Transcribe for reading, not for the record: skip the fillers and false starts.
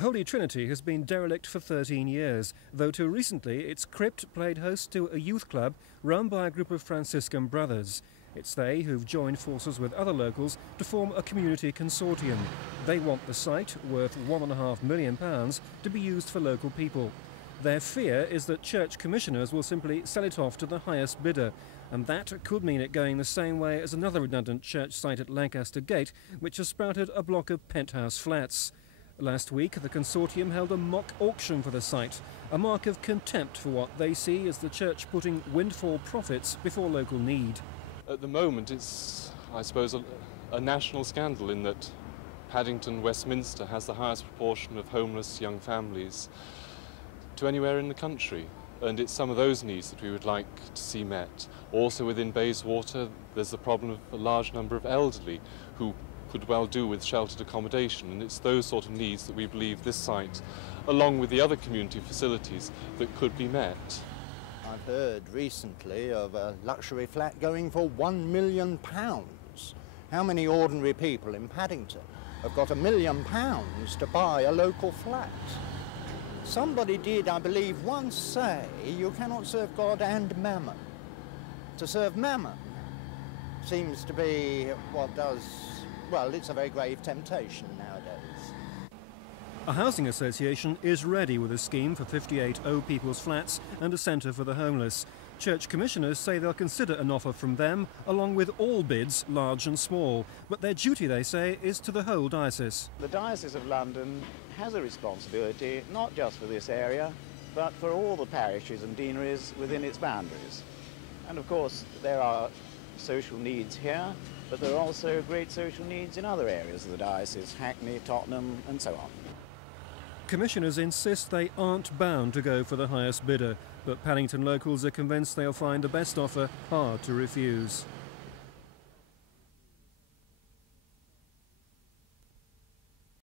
Holy Trinity has been derelict for 13 years, though till recently its crypt played host to a youth club run by a group of Franciscan brothers. It's they who've joined forces with other locals to form a community consortium. They want the site, worth £1.5 million, to be used for local people. Their fear is that church commissioners will simply sell it off to the highest bidder, and that could mean it going the same way as another redundant church site at Lancaster Gate, which has sprouted a block of penthouse flats. Last week, the consortium held a mock auction for the site, a mark of contempt for what they see as the church putting windfall profits before local need. At the moment, it's, I suppose, a national scandal in that Paddington, Westminster, has the highest proportion of homeless young families to anywhere in the country. And it's some of those needs that we would like to see met. Also within Bayswater, there's the problem of a large number of elderly who could well do with sheltered accommodation, and it's those sort of needs that we believe this site, along with the other community facilities, that could be met. I've heard recently of a luxury flat going for £1 million. How many ordinary people in Paddington have got £1 million to buy a local flat? Somebody did, I believe, once say you cannot serve God and mammon. To serve mammon seems to be what does, well, it's a very grave temptation nowadays. A housing association is ready with a scheme for 58 old people's flats and a centre for the homeless. Church commissioners say they'll consider an offer from them, along with all bids, large and small. But their duty, they say, is to the whole diocese. The Diocese of London has a responsibility, not just for this area, but for all the parishes and deaneries within its boundaries. And of course, there are social needs here, but there are also great social needs in other areas of the diocese, Hackney, Tottenham, and so on. Commissioners insist they aren't bound to go for the highest bidder, but Paddington locals are convinced they'll find the best offer hard to refuse.